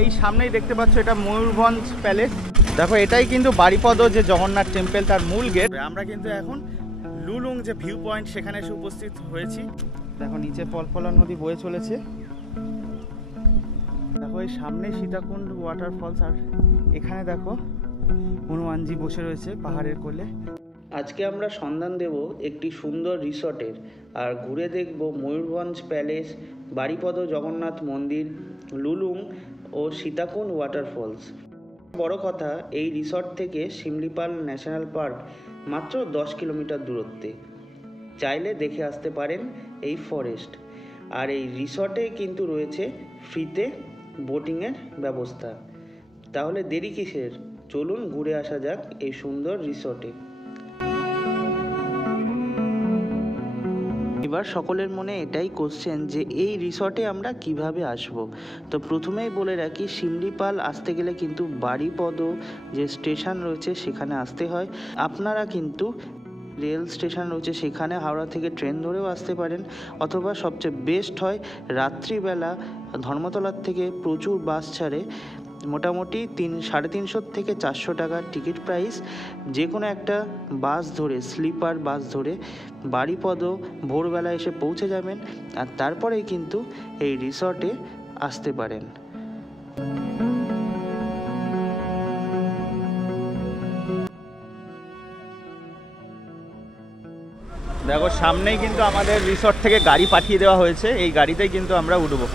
এই সামনেই দেখতে পাচ্ছ এটা ময়ূরভঞ্জ প্যালেস। দেখো এটাই কিন্তু বারিপদ যে জগন্নাথ টেম্পল তার মূল গেট। আমরা কিন্তু এখন লুলুং যে ভিউ পয়েন্ট সেখানে এসে উপস্থিত হয়েছি। দেখো নিচে ফলফলা নদী বয়ে চলেছে। দেখো এই সামনে সীতাকুণ্ড ওয়াটারফলস, আর এখানে দেখো হনুমানজি বসে রয়েছে পাহাড়ের কোলে। আজকে আমরা সন্ধান দেব একটি সুন্দর রিসর্টের, আর ঘুরে দেখব ময়ূরভঞ্জ প্যালেস, বারিপদ জগন্নাথ মন্দির, লুলুং ও সীতাকুণ্ড ওয়াটারফলস। বড় কথা, এই রিসর্ট থেকে শিমলিপাল ন্যাশনাল পার্ক মাত্র 10 কিলোমিটার দূরত্বে। চাইলে দেখে আসতে পারেন এই ফরেস্ট। আর এই রিসর্টে কিন্তু রয়েছে ফ্রিতে বোটিংয়ের ব্যবস্থা। তাহলে দেরি কিসের, চলুন ঘুরে আসা যাক এই সুন্দর রিসর্টে। এবার সকলের মনে এটাই কোশ্চেন যে এই রিসর্টে আমরা কিভাবে আসব। তো প্রথমেই বলে রাখি, শিমলিপাল আসতে গেলে কিন্তু বারিপদ যে স্টেশন রয়েছে সেখানে আসতে হয়। আপনারা কিন্তু রেল স্টেশন রয়েছে সেখানে হাওড়া থেকে ট্রেন ধরেও আসতে পারেন, অথবা সবচেয়ে বেস্ট হয় রাত্রিবেলা ধর্মতলার থেকে প্রচুর বাস ছাড়ে, মোটামুটি 350 থেকে 400 টাকার টিকিট প্রাইস। যে কোনো একটা বাস ধরে, স্লিপার বাস ধরে বারিপদ ভোরবেলা এসে পৌঁছে যাবেন, আর তারপরেই কিন্তু এই রিসর্টে আসতে পারেন। দেখো সামনেই কিন্তু আমাদের রিসর্ট থেকে গাড়ি পাঠিয়ে দেওয়া হয়েছে, এই গাড়িতেই কিন্তু আমরা উঠবো।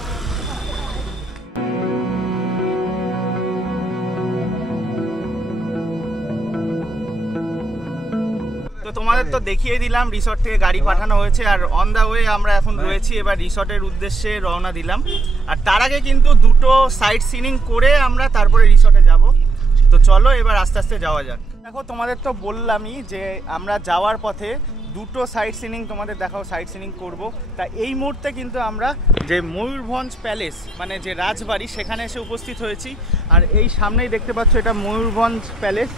তো তোমাদের তো দেখিয়ে দিলাম রিসর্ট থেকে গাড়ি পাঠানো হয়েছে, আর অন দ্য ওয়ে আমরা এখন রয়েছি, এবার রিসর্টের উদ্দেশ্যে রওনা দিলাম। আর তার আগে কিন্তু দুটো সাইট সিনিং করে আমরা তারপরে রিসর্টে যাব। তো চলো এবার আস্তে আস্তে যাওয়া যাক। দেখো তোমাদের তো বললামই যে আমরা যাওয়ার পথে দুটো সাইট সিনিং তোমাদের দেখাও, সাইট সিনিং করবো। তা এই মুহূর্তে কিন্তু আমরা যে ময়ূরভঞ্জ প্যালেস মানে যে রাজবাড়ি সেখানে এসে উপস্থিত হয়েছি। আর এই সামনেই দেখতে পাচ্ছ এটা ময়ূরভঞ্জ প্যালেস,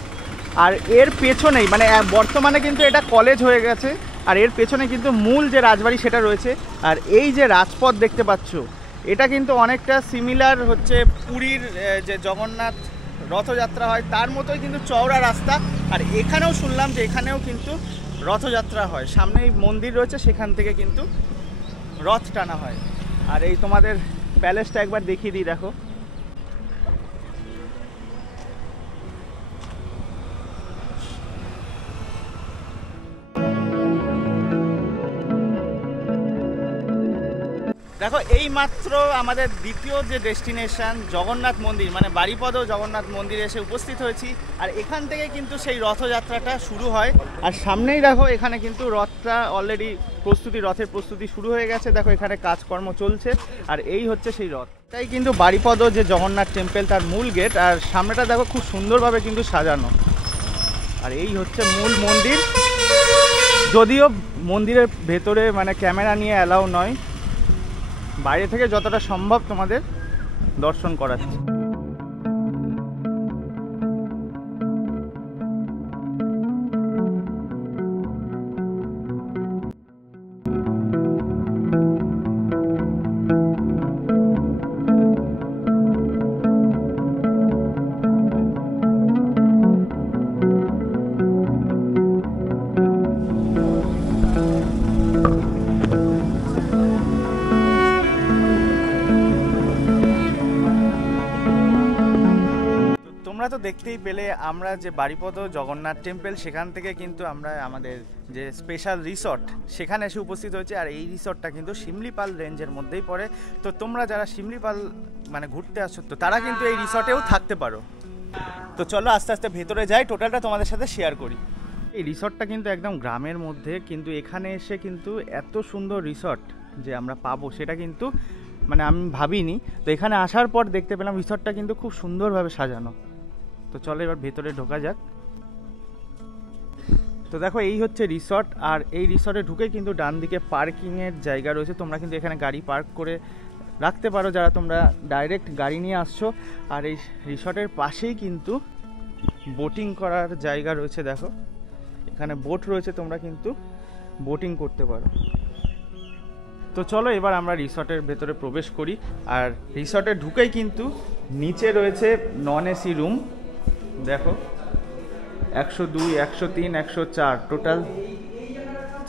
আর এর পেছনেই মানে বর্তমানে কিন্তু এটা কলেজ হয়ে গেছে, আর এর পেছনে কিন্তু মূল যে রাজবাড়ি সেটা রয়েছে। আর এই যে রাজপথ দেখতে পাচ্ছ এটা কিন্তু অনেকটা সিমিলার হচ্ছে পুরীর যে জগন্নাথ রথযাত্রা হয় তার মতোই কিন্তু চওড়া রাস্তা। আর এখানেও শুনলাম যে এখানেও কিন্তু রথযাত্রা হয়, সামনেই মন্দির রয়েছে সেখান থেকে কিন্তু রথ টানা হয়। আর এই তোমাদের প্যালেসটা একবার দেখিয়ে দিই। দেখো দেখো এই মাত্র আমাদের দ্বিতীয় যে ডেস্টিনেশন জগন্নাথ মন্দির মানে বারিপদ জগন্নাথ মন্দিরে এসে উপস্থিত হয়েছি। আর এখান থেকে কিন্তু সেই রথযাত্রাটা শুরু হয়। আর সামনেই দেখো এখানে কিন্তু রথটা অলরেডি রথের প্রস্তুতি শুরু হয়ে গেছে। দেখো এখানে কাজকর্ম চলছে, আর এই হচ্ছে সেই রথ। এটাই কিন্তু বারিপদ যে জগন্নাথ টেম্পল তার মূল গেট, আর সামনেটা দেখো খুব সুন্দরভাবে কিন্তু সাজানো। আর এই হচ্ছে মূল মন্দির, যদিও মন্দিরের ভেতরে মানে ক্যামেরা নিয়ে অ্যালাউ নয়, বাইরে থেকে যতটা সম্ভব তোমাদের দর্শন করাচ্ছি। তোমরা তো দেখতেই পেলে আমরা যে বারিপদ জগন্নাথ টেম্পল সেখান থেকে কিন্তু আমরা আমাদের যে স্পেশাল রিসর্ট সেখানে এসে উপস্থিত হয়েছে। আর এই রিসর্টটা কিন্তু শিমলিপাল রেঞ্জের মধ্যেই পড়ে। তো তোমরা যারা শিমলিপাল মানে ঘুরতে আসছো তো তারা কিন্তু এই রিসর্টেও থাকতে পারো। তো চলো আস্তে আস্তে ভেতরে যাই, টোটালটা তোমাদের সাথে শেয়ার করি। এই রিসর্টটা কিন্তু একদম গ্রামের মধ্যে, কিন্তু এখানে এসে কিন্তু এত সুন্দর রিসর্ট যে আমরা পাবো সেটা কিন্তু মানে আমি ভাবিনি। তো এখানে আসার পর দেখতে পেলাম রিসর্টটা কিন্তু খুব সুন্দরভাবে সাজানো। তো চলো এবার ভেতরে ঢোকা যাক। তো দেখো এই হচ্ছে রিসর্ট, আর এই রিসর্টে ঢুকে কিন্তু ডান দিকে পার্কিংয়ের জায়গা রয়েছে। তোমরা কিন্তু এখানে গাড়ি পার্ক করে রাখতে পারো যারা তোমরা ডাইরেক্ট গাড়ি নিয়ে আসছো। আর এই রিসর্টের পাশেই কিন্তু বোটিং করার জায়গা রয়েছে। দেখো এখানে বোট রয়েছে, তোমরা কিন্তু বোটিং করতে পারো। তো চলো এবার আমরা রিসর্টের ভেতরে প্রবেশ করি। আর রিসর্টে ঢুকেই কিন্তু নিচে রয়েছে নন এসি রুম। দেখো 102, 103, 104 টোটাল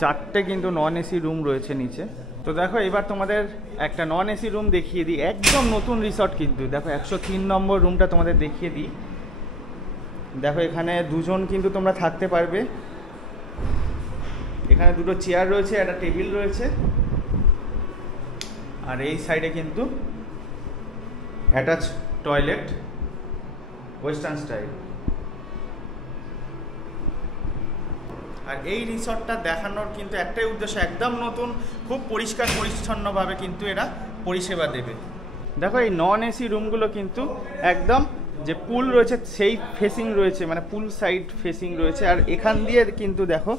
4টে কিন্তু নন এসি রুম রয়েছে নিচে। তো দেখো এবার তোমাদের একটা নন এসি রুম দেখিয়ে দিই, একদম নতুন রিসর্ট কিন্তু। দেখো 103 নম্বর রুমটা তোমাদের দেখিয়ে দিই। দেখো এখানে দুজন কিন্তু তোমরা থাকতে পারবে। এখানে দুটো চেয়ার রয়েছে, একটা টেবিল রয়েছে, আর এই সাইডে কিন্তু অ্যাটাচ টয়লেট, ওয়েস্টার্ন স্টাইল। আর এই রিসর্টটা দেখানোর কিন্তু একটাই উদ্দেশ্য, একদম নতুন, খুব পরিষ্কার পরিচ্ছন্নভাবে কিন্তু এরা পরিষেবা দেবে। দেখো এই নন এসি রুমগুলো কিন্তু একদম যে পুল রয়েছে সেই ফেসিং রয়েছে, মানে পুল সাইড ফেসিং রয়েছে। আর এখান দিয়ে কিন্তু দেখো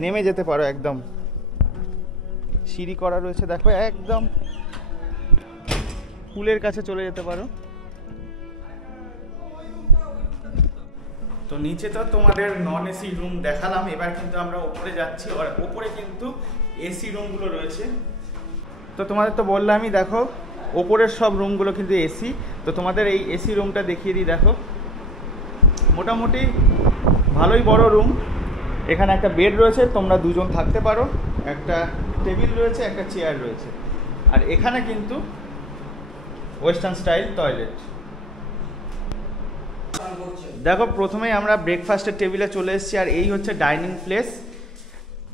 নেমে যেতে পারো, একদম সিঁড়ি করা রয়েছে। দেখো একদম পুলের কাছে চলে যেতে পারো। তো নিচে তো তোমাদের নন এসি রুম দেখালাম, এবার কিন্তু আমরা উপরে যাচ্ছি। আর উপরে কিন্তু এসি রুমগুলো রয়েছে। তো তোমাদের তো বললামই, দেখো ওপরের সব রুমগুলো কিন্তু এসি। তো তোমাদের এই এসি রুমটা দেখিয়ে দিই। দেখো মোটামুটি ভালোই বড় রুম। এখানে একটা বেড রয়েছে, তোমরা দুজন থাকতে পারো, একটা টেবিল রয়েছে, একটা চেয়ার রয়েছে। আর এখানে কিন্তু ওয়েস্টার্ন স্টাইল টয়লেট। দেখো প্রথমেই আমরা ব্রেকফাস্টের টেবিলে চলে এসেছি। আর এই হচ্ছে ডাইনিং প্লেস।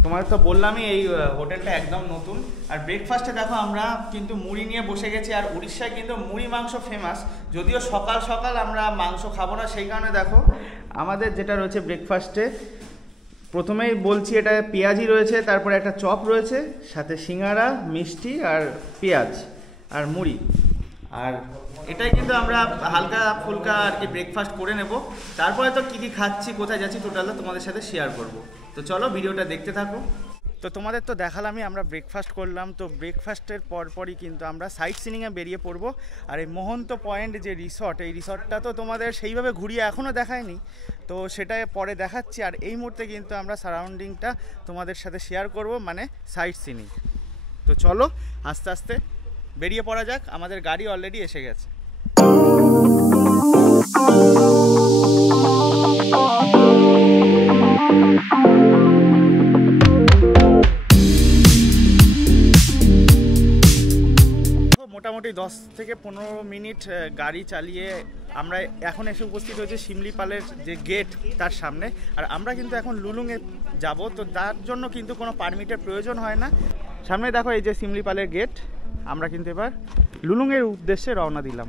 তোমাদের তো বললামই এই হোটেলটা একদম নতুন। আর ব্রেকফাস্টে দেখো আমরা কিন্তু মুড়ি নিয়ে বসে গেছি। আর উড়িষ্যায় কিন্তু মুড়ি মাংস ফেমাস, যদিও সকাল সকাল আমরা মাংস খাবো না, সেই কারণে দেখো আমাদের যেটা রয়েছে ব্রেকফাস্টে, প্রথমেই বলছি এটা পেঁয়াজি রয়েছে, তারপরে একটা চপ রয়েছে, সাথে সিঙ্গারা, মিষ্টি আর পেঁয়াজ আর মুড়ি। আর এটাই কিন্তু আমরা হালকা ফুলকা আর কি ব্রেকফাস্ট করে নেব। তারপরে তো কী কী খাচ্ছি, কোথায় যাচ্ছি, টোটালটা তোমাদের সাথে শেয়ার করব। তো চলো ভিডিওটা দেখতে থাকো। তো তোমাদের তো দেখালামই আমরা ব্রেকফাস্ট করলাম। তো ব্রেকফাস্টের পরপরই কিন্তু আমরা সাইট সিনিংয়ে বেরিয়ে পড়বো। আর এই মহন্ত পয়েন্ট যে রিসর্ট, এই রিসর্টটা তো তোমাদের সেইভাবে ঘুরিয়ে এখনও দেখায়নি, তো সেটা পরে দেখাচ্ছি। আর এই মুহূর্তে কিন্তু আমরা সারাউন্ডিংটা তোমাদের সাথে শেয়ার করব, মানে সাইট সিনিং। তো চলো আস্তে আস্তে বেরিয়ে পড়া যাক। আমাদের গাড়ি অলরেডি এসে গেছে। মোটামুটি 10 থেকে 15 মিনিট গাড়ি চালিয়ে আমরা এখন এসে উপস্থিত হয়েছে শিমলিপালের যে গেট তার সামনে। আর আমরা কিন্তু এখন লুলুংয়ে যাব, তো তার জন্য কিন্তু কোনো পারমিটের প্রয়োজন হয় না। সামনে দেখো এই যে শিমলিপালের গেট। আমরা কিন্তু এবার লুলুংয়ের উদ্দেশ্যে রওনা দিলাম।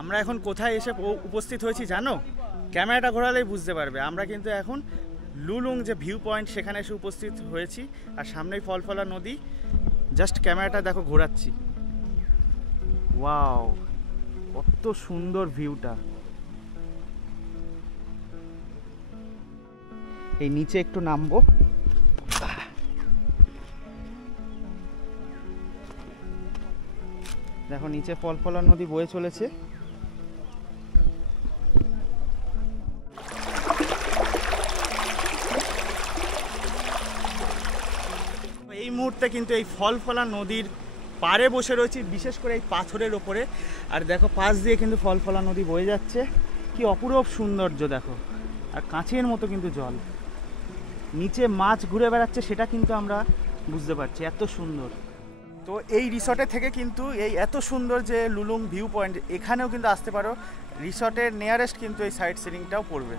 আমরা এখন কোথায় এসে উপস্থিত হয়েছি জানো? ক্যামেরাটা ঘোরালেই বুঝতে পারবে। আমরা কিন্তু এখন লুলুং যে ভিউ পয়েন্ট সেখানে এসে উপস্থিত হয়েছি। আর সামনেই ফলফলা নদী। জাস্ট ক্যামেরাটা দেখো ঘোরাচ্ছি। ওয়াও, কত সুন্দর ভিউটা। এই নিচে একটু নামবো। দেখো নিচে ফলফলা নদী বয়ে চলেছে। এই মুহূর্তে কিন্তু এই ফলফলা নদীর পাড়ে বসে রয়েছি, বিশেষ করে এই পাথরের ওপরে। আর দেখো পাশ দিয়ে কিন্তু ফলফলা নদী বয়ে যাচ্ছে। কি অপূরূপ সৌন্দর্য দেখো। আর কাঁচের মতো কিন্তু জল, নিচে মাছ ঘুরে বেড়াচ্ছে, সেটা কিন্তু আমরা বুঝতে পারছি, এত সুন্দর। তো এই রিসর্টের থেকে কিন্তু এই এত সুন্দর যে লুলুং ভিউ পয়েন্ট, এখানেও কিন্তু আসতে পারো। রিসর্টের নিয়ারেস্ট কিন্তু এই সাইট সিনিংটাও পড়বে।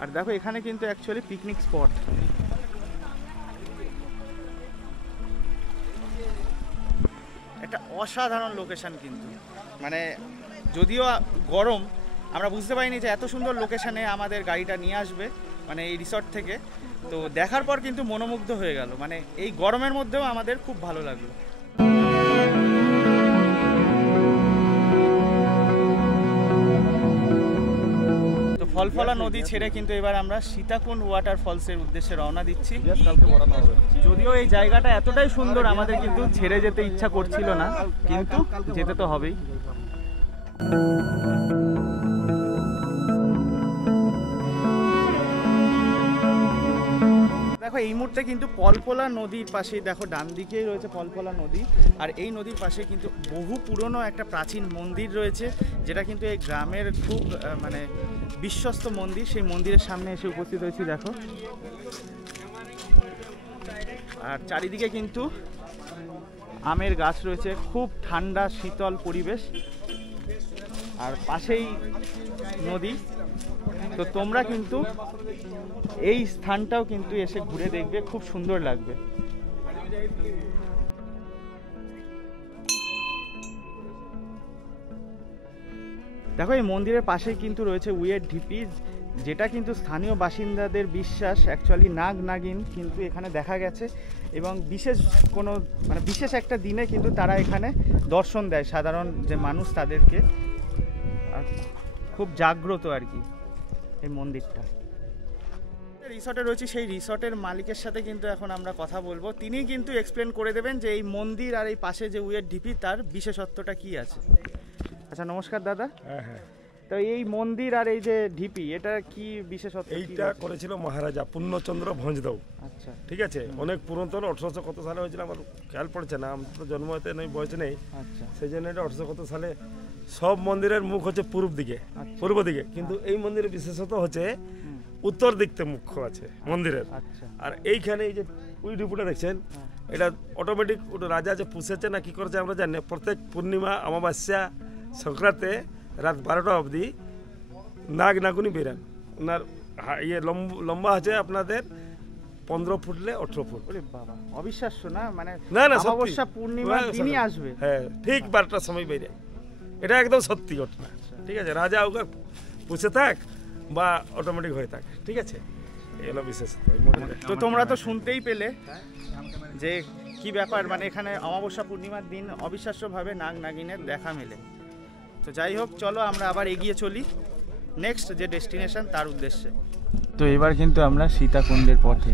আর দেখো এখানে কিন্তু অ্যাকচুয়ালি পিকনিক স্পট। একটা অসাধারণ লোকেশন কিন্তু, মানে যদিও গরম, আমরা বুঝতে পারিনি যে এত সুন্দর লোকেশানে আমাদের গাড়িটা নিয়ে আসবে, মানে এই রিসর্ট থেকে। তো দেখার পর কিন্তু মনোমুগ্ধ হয়ে গেল, মানে এই গরমের মধ্যেও আমাদের খুব ভালো লাগলো। তো ফলফলা নদী ছেড়ে কিন্তু এবার আমরা সীতাকুণ্ড ওয়াটারফলসের উদ্দেশ্যে রওনা দিচ্ছি। যদিও এই জায়গাটা এতটাই সুন্দর, আমাদের কিন্তু ছেড়ে যেতে ইচ্ছা করছিল না, কিন্তু যেতে তো হবেই। দেখো এই মুহূর্তে কিন্তু পলপলা নদীর পাশে, দেখো ডান দিকেই রয়েছে পলপলা নদী, আর এই নদীর পাশে কিন্তু বহু পুরনো একটা প্রাচীন মন্দির রয়েছে, যেটা কিন্তু এই গ্রামের খুব মানে বিশ্বস্ত মন্দির। সেই মন্দিরের সামনে এসে উপস্থিত হয়েছি দেখো। আর চারিদিকে কিন্তু আমের গাছ রয়েছে, খুব ঠান্ডা শীতল পরিবেশ, আর পাশেই নদী। তো তোমরা কিন্তু এই স্থানটাও কিন্তু এসে ঘুরে দেখবে, খুব সুন্দর লাগবে। দেখো এই মন্দিরের পাশেই কিন্তু রয়েছে উইয়ের ঢিপি, যেটা কিন্তু স্থানীয় বাসিন্দাদের বিশ্বাস অ্যাকচুয়ালি নাগ নাগিন কিন্তু এখানে দেখা গেছে, এবং বিশেষ কোনো মানে বিশেষ একটা দিনে কিন্তু তারা এখানে দর্শন দেয় সাধারণ যে মানুষ তাদেরকে। আর খুব জাগ্রত আর কি এই মন্দিরটা। রিসর্টে রয়েছে, সেই রিসর্টের মালিকের সাথে কিন্তু এখন আমরা কথা বলবো। তিনি কিন্তু এক্সপ্লেন করে দেবেন যে এই মন্দির আর এই পাশে যে উইয়ের ঢিপি তার বিশেষত্বটা কি আছে। আচ্ছা নমস্কার দাদা। হ্যাঁ হ্যাঁ, তো এই মন্দির আর এই যে ঢিপি এটা কি বিশেষত্ব? এইটা করেছিল মহারাজা পূর্ণচন্দ্র ভঞ্জদেও। আচ্ছা ঠিক আছে, অনেক পুরাতন, 1800 কত সালে হয়েছিল আমার খেয়াল পড়ছে না, আমার তো জন্ম হতে নেই, বয়স নেই। আচ্ছা, সেই জন্য এটা 1800 কত সালে। সব মন্দিরের মুখ হচ্ছে পূর্ব দিকে, পূর্ব দিকে, কিন্তু এই মন্দিরের বিশেষত হচ্ছে উত্তর দিকতে মুখ আছে মন্দিরের। আচ্ছা, আর এইখানে এই যে ওই ডিপুটা দেখছেন, এটা অটোমেটিক রাজা যে পুষেছে না কি করেছে আমরা জানি না। প্রত্যেক পূর্ণিমা, অমাবস্যা, সংক্রান্তে রাত 12টা অবধি নাগ নাগুনি বেরান। ওনার ইয়ে লম্বা আছে আপনাদের 15 ফুটলে 18 ফুট। ওরে বাবা, অবিশ্বাস্য না? মানে না না, অমাবস্যা পূর্ণিমার দিনই আসবে? হ্যাঁ, ঠিক 12টার সময় বেরে। এটা একদম সত্যি ঘটনা। ঠিক আছে, রাজা ওকে পুষে থাক বা অটোমেটিক হয়ে থাকে। ঠিক আছে, এই হলো বিশেষ। তো তোমরা তো শুনতেই পেলে যে কি ব্যাপার, মানে এখানে অমাবস্যা পূর্ণিমার দিন অবিশ্বাস্যভাবে নাগ নাগিনের দেখা মেলে। তো যাই হোক, চলো আমরা আবার এগিয়ে চলি নেক্সট যে ডেস্টিনেশন তার উদ্দেশ্যে। তো এবার কিন্তু আমরা সীতাকুণ্ডের পথে।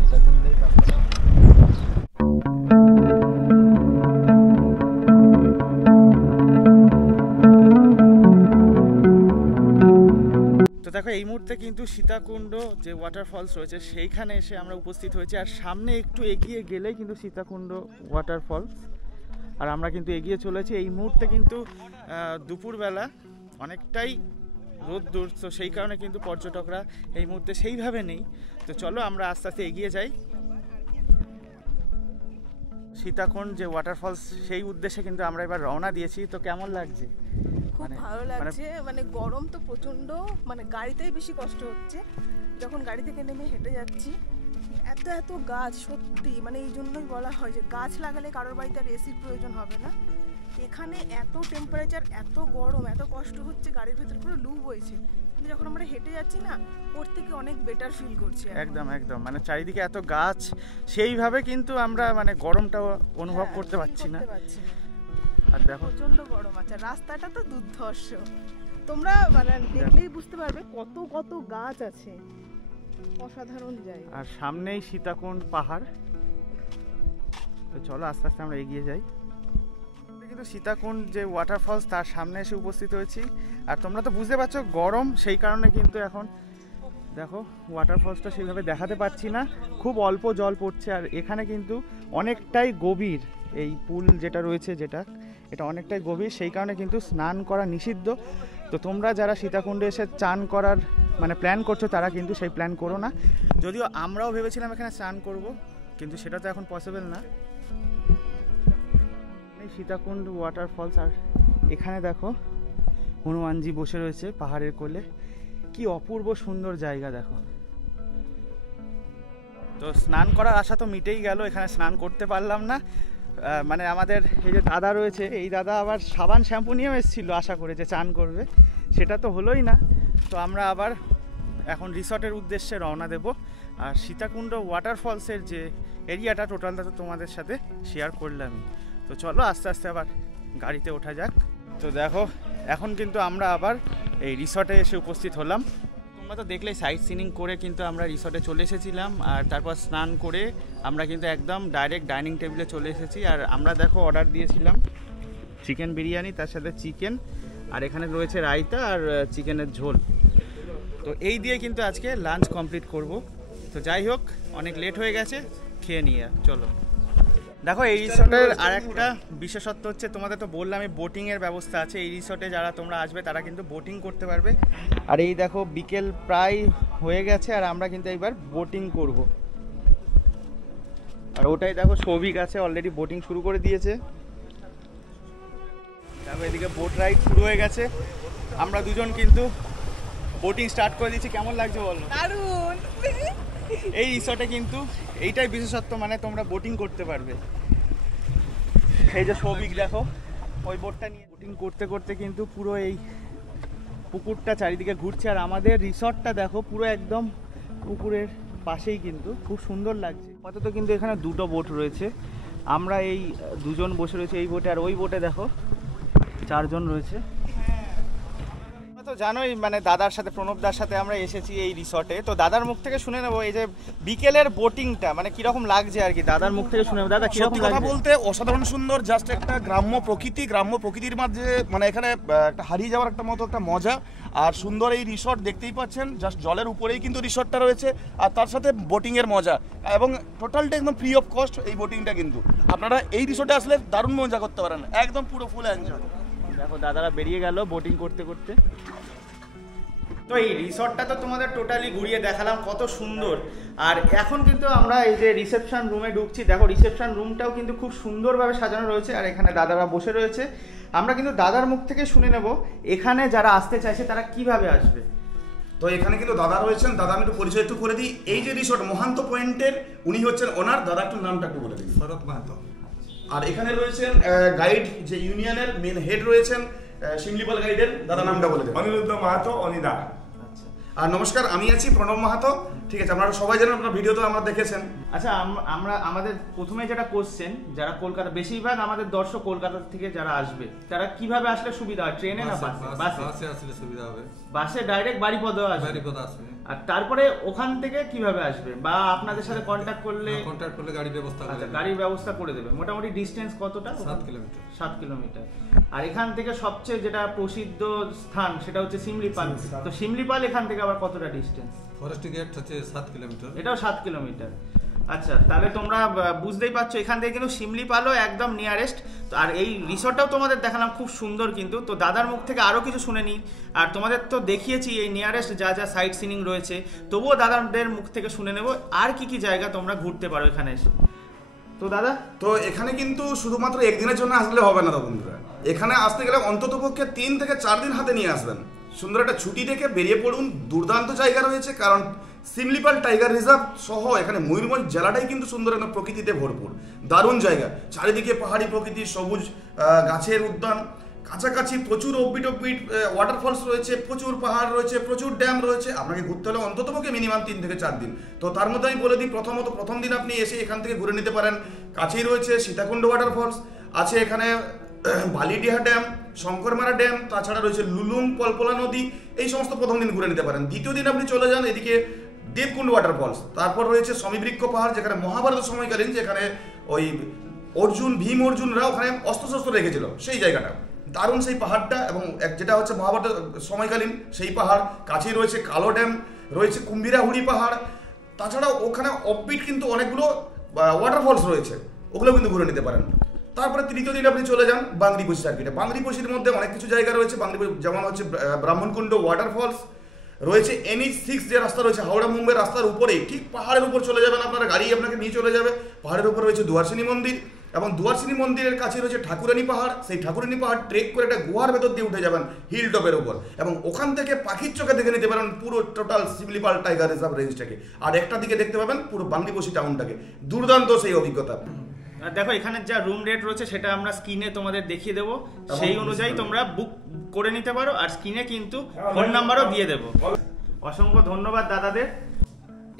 তো দেখো এই মুহূর্তে কিন্তু সীতাকুণ্ড যে ওয়াটারফলস রয়েছে সেইখানে এসে আমরা উপস্থিত হয়েছি, আর সামনে একটু এগিয়ে গেলেই কিন্তু সীতাকুণ্ড ওয়াটারফলস। আর আমরা কিন্তু এগিয়ে চলেছি। এই মুহূর্তে কিন্তু দুপুরবেলা, অনেকটাই রোদ্দুর, তো সেই কারণে কিন্তু পর্যটকরা এই মুহূর্তে সেইভাবে নেই। তো চলো আমরা আস্তে আস্তে এগিয়ে যাই। সীতাকুণ্ড যে ওয়াটারফলস সেই উদ্দেশ্যে কিন্তু আমরা এবার রওনা দিয়েছি। তো কেমন লাগছে? খুব ভালো লাগছে। মানে গরম তো প্রচন্ড, মানে গাড়িতেই বেশি কষ্ট হচ্ছে। যখন গাড়ি থেকে নেমে হেঁটে যাচ্ছি, এত এত গাছ, সত্যি মানে এই জন্যই বলা হয় যে গাছ লাগালে কারোর বাড়িতে আর এসির প্রয়োজন হবে না। এখানে এত টেম্পারেচার, এত গরম, এত কষ্ট হচ্ছে, গাড়ির ভেতর পুরো লু বইছে, কিন্তু যখন আমরা হেঁটে যাচ্ছি না, ওর থেকে অনেক বেটার ফিল করছি। একদম একদম, মানে চারিদিকে এত গাছ, সেইভাবে কিন্তু আমরা মানে গরমটাও অনুভব করতে পারছি না। আর দেখো প্রচন্ড গরম আছে, রাস্তাটা তো দুর্ধর্ষ। তোমরা মানে দেখলেই বুঝতে পারবে কত কত গাছ আছে, অসাধারণ জায়গা। আর সামনেই সীতাকুণ্ড পাহাড়। তো চলো আস্তে আস্তে আমরা এগিয়ে যাই। কিন্তু সীতাকুণ্ড যে ওয়াটারফলস তার সামনে এসে উপস্থিত হয়েছি। আর তোমরা তো বুঝতে পারছো গরম, সেই কারণে কিন্তু এখন দেখো ওয়াটারফলসটা সেইভাবে দেখাতে পারছি না, খুব অল্প জল পড়ছে। আর এখানে কিন্তু অনেকটাই গভীর, এই পুল যেটা রয়েছে যেটা, এটা অনেকটাই গভীর, সেই কারণে কিন্তু স্নান করা নিষিদ্ধ। তো তোমরা যারা সীতাকুণ্ডে এসে চান করার মানে প্ল্যান করছো তারা কিন্তু সেই প্ল্যান করো না। যদিও আমরাও ভেবেছিলাম এখানে স্নান করব, কিন্তু সেটা তো এখন পসিবল না। এই সীতাকুণ্ড ওয়াটারফলস, আর এখানে দেখো হনুমানজি বসে রয়েছে পাহাড়ের কোলে, কি অপূর্ব সুন্দর জায়গা দেখো। তো স্নান করার আশা তো মিটেই গেল, এখানে স্নান করতে পারলাম না। মানে আমাদের এই যে দাদা রয়েছে, এই দাদা আবার সাবান শ্যাম্পু নিয়েও এসেছিলো আশা করে যে চান করবে, সেটা তো হলোই না। তো আমরা আবার এখন রিসর্টের উদ্দেশ্যে রওনা দেব। আর সীতাকুণ্ড ওয়াটারফলসের যে এরিয়াটা টোটালটা তো তোমাদের সাথে শেয়ার করলামই। তো চলো আস্তে আস্তে আবার গাড়িতে ওঠা যাক। তো দেখো এখন কিন্তু আমরা আবার এই রিসর্টে এসে উপস্থিত হলাম। তোমরা তো দেখলেই সাইট সিনিং করে কিন্তু আমরা রিসর্টে চলে এসেছিলাম, আর তারপর স্নান করে আমরা কিন্তু একদম ডাইরেক্ট ডাইনিং টেবিলে চলে এসেছি। আর আমরা দেখো অর্ডার দিয়েছিলাম চিকেন বিরিয়ানি, তার সাথে চিকেন, আর এখানে রয়েছে রায়তা আর চিকেনের ঝোল। তো এই দিয়ে কিন্তু আজকে লাঞ্চ কমপ্লিট করব। তো তো যাই হোক, অনেক লেট হয়ে গেছে, খেয়ে নিয়ে চলো। দেখো এই রিসর্টের আর একটা বিশেষত্ব হচ্ছে, তোমাদের তো বললাম এই বোটিংয়ের ব্যবস্থা আছে। এই রিসর্টে যারা তোমরা আসবে তারা কিন্তু বোটিং করতে পারবে। আর এই দেখো বিকেল প্রায় হয়ে গেছে আর আমরা কিন্তু এইবার বোটিং করব। আর ওটাই দেখো সৌভিক আছে, অলরেডি বোটিং শুরু করে দিয়েছে। তারপর এদিকে বোট রাইড শুরু হয়ে গেছে, আমরা দুজন কিন্তু বোটিং স্টার্ট করে দিয়েছি। কেমন লাগছে বলো? দারুণ। এই রিসর্টে কিন্তু এইটাই বিশেষত্ব, মানে তোমরা বোটিং করতে পারবে। এই যে সৌভিক দেখো ওই বোটটা নিয়ে বোটিং করতে করতে কিন্তু পুরো এই পুকুরটা চারিদিকে ঘুরছে। আর আমাদের রিসর্টটা দেখো পুরো একদম পুকুরের পাশেই, কিন্তু খুব সুন্দর লাগছে। আপাতত কিন্তু এখানে দুটো বোট রয়েছে, আমরা এই দুজন বসে রয়েছে এই বোটে, আর ওই বোটে দেখো 4 জন রয়েছে। তো জানোই মানে দাদার সাথে, প্রণবদার সাথে আমরা এসেছি এই রিসর্টে। তো দাদার মুখ থেকে শুনে নেবো এই যে বিকেলের বোটিংটা মানে কিরকম লাগছে আর কি, দাদার মুখ থেকে শুনে নেবো। দাদা কিরকম কথা লাগছে? বলতে অসাধারণ সুন্দর, জাস্ট একটা গ্রাম্য প্রকৃতির মাঝে, মানে এখানে একটা হারিয়ে যাওয়ার একটা মতো একটা মজা। আর সুন্দর এই রিসর্ট দেখতেই পাচ্ছেন, জাস্ট জলের উপরেই কিন্তু রিসর্টটা রয়েছে, আর তার সাথে বোটিংয়ের মজা, এবং টোটালটা একদম ফ্রি অফ কস্ট এই বোটিংটা। কিন্তু আপনারা এই রিসর্টে আসলে দারুণ মজা করতে পারেন, একদম পুরো ফুল এনজয়। দেখো দাদারা বেরিয়ে গেল বোটিং করতে করতে। তো এই রিসর্টটা তো তোমাদের টোটালি ঘুরিয়ে দেখালাম, কত সুন্দর। আর এখন কিন্তু আমরা এই যে রিসেপশন রুমে ঢুকছি, দেখো রিসেপশন রুমটাও কিন্তু খুব সুন্দরভাবে সাজানো রয়েছে। আর এখানে দাদারা বসে রয়েছে, আমরা কিন্তু দাদার মুখ থেকে শুনে নেব এখানে যারা আসতে চাইছে তারা কিভাবে আসবে। তো এখানে কিন্তু দাদা রয়েছেন, দাদা আমি একটু পরিচয় একটু করে দিই। এই যে রিসর্ট মহান্ত পয়েন্টের উনি হচ্ছেন ওনার। দাদা একটু নামটা একটু বলে দিন। শরৎ মাহাতো। আর এখানে রয়েছেন গাইড, যে ইউনিয়নের মেন হেড রয়েছেন শিমলিপাল গাইডের, দাদা নামটা বলে দিন। অনিরুদ্ধ মাহাতো, অনিদা। আর নমস্কার, আমি আছি প্রণব মাহাতো। ঠিক আছে, আপনারা সবাই জানেন, আপনার ভিডিও তো আমরা দেখেছেন। আচ্ছা আমরা আমাদের প্রথমে যেটা কোশ্চেন, যারা কলকাতা, বেশিরভাগ আমাদের দর্শক কলকাতা থেকে যারা আসবে তারা কিভাবে আসলে সুবিধা হয়, ট্রেনে না বাসে? বাসে আসলে সুবিধা হবে, বাসে ডাইরেক্ট বাড়িপদ আসবে। বাড়িপদ আসবে। আর তারপরে ওখান থেকে কিভাবে আসবে, বা আপনাদের সাথে কন্ট্যাক্ট করলে? কন্ট্যাক্ট করলে গাড়ির ব্যবস্থা করে আচ্ছা, দেবে। গাড়ির ব্যবস্থা করে দেবে। মোটামুটি ডিস্টেন্স কতটা? 7 কিলোমিটার। 7 কিলোমিটার। আর এখান থেকে সবচেয়ে যেটা প্রসিদ্ধ স্থান সেটা হচ্ছে শিমলিপাল। তো শিমলিপাল এখান থেকে আবার কতটা ডিস্টেন্স? ফরেস্ট গেট হচ্ছে 7 কিলোমিটার। এটাও 7 কিলোমিটার। আচ্ছা, তাহলে তোমরা বুঝতেই পারছো এখান থেকে কিন্তু শিমলিপালও একদম নিয়ারেস্ট। আর এই রিসর্টটাও তোমাদের দেখালাম, খুব সুন্দর কিন্তু। তো দাদার মুখ থেকে আরও কিছু শুনে নিই। আর তোমাদের তো দেখিয়েছি এই নিয়ারেস্ট যা যা সাইট সিনিং রয়েছে, তবুও দাদাদের মুখ থেকে শুনে নেব আর কি কি জায়গা তোমরা ঘুরতে পারো এখানে এসে। তো দাদা, তো এখানে কিন্তু শুধুমাত্র একদিনের জন্য আসলে হবে না তো বন্ধুরা, এখানে আসতে গেলে অন্ততপক্ষে 3 থেকে 4 দিন হাতে নিয়ে আসবেন। সুন্দর একটা ছুটি দেখে বেরিয়ে পড়ুন। দুর্দান্ত জায়গা রয়েছে, কারণ শিমলিপাল টাইগার রিজার্ভ সহ এখানে ময়ূরভঞ্জ জেলাটাই কিন্তু সুন্দর একটা প্রকৃতিতে ভরপুর, দারুণ জায়গা। চারিদিকে পাহাড়ি প্রকৃতি, সবুজ গাছের উদ্যান, কাছাকাছি প্রচুর অফবিট ওয়াটারফলস রয়েছে, প্রচুর পাহাড় রয়েছে, প্রচুর ড্যাম রয়েছে। আপনাকে ঘুরতে হলে অন্ততপক্ষে মিনিমাম 3 থেকে 4 দিন। তো তার মধ্যে আমি বলে দিই, প্রথম দিন আপনি এসে এখান থেকে ঘুরে নিতে পারেন। কাছেই রয়েছে সীতাকুণ্ড ওয়াটারফলস, আছে এখানে বালিডিহা ড্যাম, শঙ্করমারা ড্যাম, তাছাড়া রয়েছে লুলুং, পলপলা নদী। এই সমস্ত প্রথম দিন ঘুরে নিতে পারেন। দ্বিতীয় দিন আপনি চলে যান এদিকে দেবকুণ্ড ওয়াটারফলস। তারপর রয়েছে সমীবৃক্ষ পাহাড়, যেখানে মহাভারত সময়কালীন যেখানে ওই ভীম অর্জুনরা ওখানে অস্ত্রশস্ত্র রেখেছিল, সেই জায়গাটা দারুণ সেই পাহাড়টা। এবং যেটা হচ্ছে মহাভারত সময়কালীন সেই পাহাড়। কাছেই রয়েছে কালো ড্যাম, রয়েছে কুম্ভীরাহুড়ি পাহাড়। তাছাড়া ওখানে অফবিট কিন্তু অনেকগুলো ওয়াটারফলস রয়েছে, ওগুলো কিন্তু ঘুরে নিতে পারেন। তারপরে তৃতীয় দিন আপনি চলে যান বাংরিপোষি সার্কিটে। বাংরিপোষির মধ্যে অনেক কিছু জায়গা রয়েছে। যেমন হচ্ছে ব্রাহ্মণকুণ্ড ওয়াটারফলস রয়েছে, NH6 যে রাস্তা রয়েছে হাওড়া মুম্বাই রাস্তার উপরেই, ঠিক পাহাড়ের উপর চলে যাবেন, আপনারা গাড়ি আপনাকে নিয়ে চলে যাবে। পাহাড়ের উপর রয়েছে দুয়ারসিনী মন্দির, এবং দুয়ারসিনী মন্দিরের কাছে রয়েছে ঠাকুরানী পাহাড়। সেই ঠাকুরানী পাহাড় ট্রেক করে একটা গুহার ভেতর দিয়ে উঠে যাবেন হিল টপের উপর, এবং ওখান থেকে পাখির চোখে দেখে নিতে পারেন পুরো টোটাল শিমলিপাল টাইগার রিজার্ভ রেঞ্জটাকে। আর একটা দিকে দেখতে পাবেন পুরো বাংরিপোষি টাউনটাকে। দুর্দান্ত সেই অভিজ্ঞতা। আর দেখো এখানে যা রুম রেট রয়েছে সেটা আমরা স্ক্রিনে তোমাদের দেখিয়ে দেবো, সেই অনুযায়ী তোমরা বুক করে নিতে পারো। আর স্ক্রিনে কিন্তু ফোন নাম্বারও দিয়ে দেবো। অসংখ্য ধন্যবাদ দাদাদের।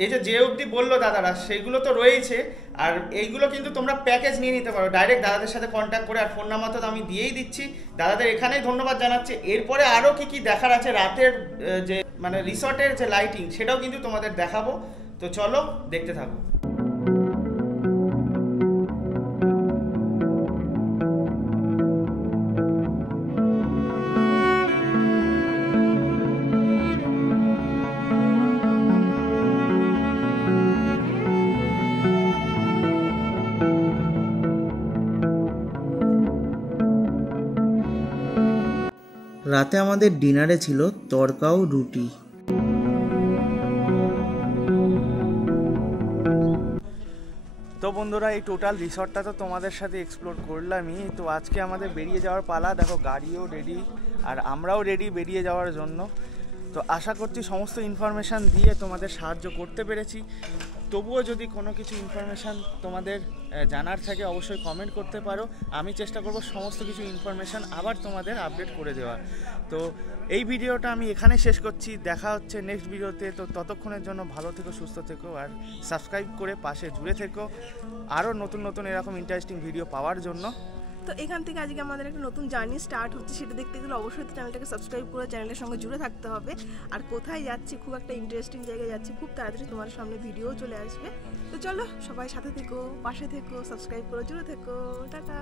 এই যে অবধি বললো দাদারা সেইগুলো তো রয়েছে, আর এইগুলো কিন্তু তোমরা প্যাকেজ নিয়ে নিতে পারো ডাইরেক্ট দাদাদের সাথে কন্ট্যাক্ট করে। আর ফোন নাম্বার তো আমি দিয়েই দিচ্ছি। দাদাদের এখানেই ধন্যবাদ জানাচ্ছি। এরপরে আরও কি কি দেখার আছে, রাতের যে মানে রিসর্টের যে লাইটিং সেটাও কিন্তু তোমাদের দেখাবো। তো চলো দেখতে থাকো। রাতে আমাদের ডিনারে ছিল তড়কা ও রুটি। তো বন্ধুরা, এই টোটাল রিসর্টটা তো তোমাদের সাথে এক্সপ্লোর করলামই। তো আজকে আমাদের বেরিয়ে যাওয়ার পালা। দেখো গাড়িও রেডি আর আমরাও রেডি বেরিয়ে যাওয়ার জন্য। তো আশা করছি সমস্ত ইনফরমেশান দিয়ে তোমাদের সাহায্য করতে পেরেছি। তবুও যদি কোনো কিছু ইনফরমেশান তোমাদের জানার থাকে অবশ্যই কমেন্ট করতে পারো। আমি চেষ্টা করব সমস্ত কিছু ইনফরমেশান আবার তোমাদের আপডেট করে দেওয়ার। তো এই ভিডিওটা আমি এখানে শেষ করছি। দেখা হচ্ছে নেক্সট ভিডিওতে। তো ততক্ষণের জন্য ভালো থেকো, সুস্থ থেকো আর সাবস্ক্রাইব করে পাশে জুড়ে থেকো আরও নতুন নতুন এরকম ইন্টারেস্টিং ভিডিও পাওয়ার জন্য। তো এখান থেকে আজকে আমাদের একটা নতুন জার্নি স্টার্ট হচ্ছে, সেটা দেখতে গেলে অবশ্যই চ্যানেলটাকে সাবস্ক্রাইব করে চ্যানেলের সঙ্গে জুড়ে থাকতে হবে। আর কোথায় যাচ্ছি, খুব একটা ইন্টারেস্টিং জায়গায় যাচ্ছি, খুব তাড়াতাড়ি তোমার সামনে ভিডিও চলে আসবে। তো চলো সবাই সাথে থেকো, পাশে থেকো, সাবস্ক্রাইব করে জুড়ে থেকো। টাটা।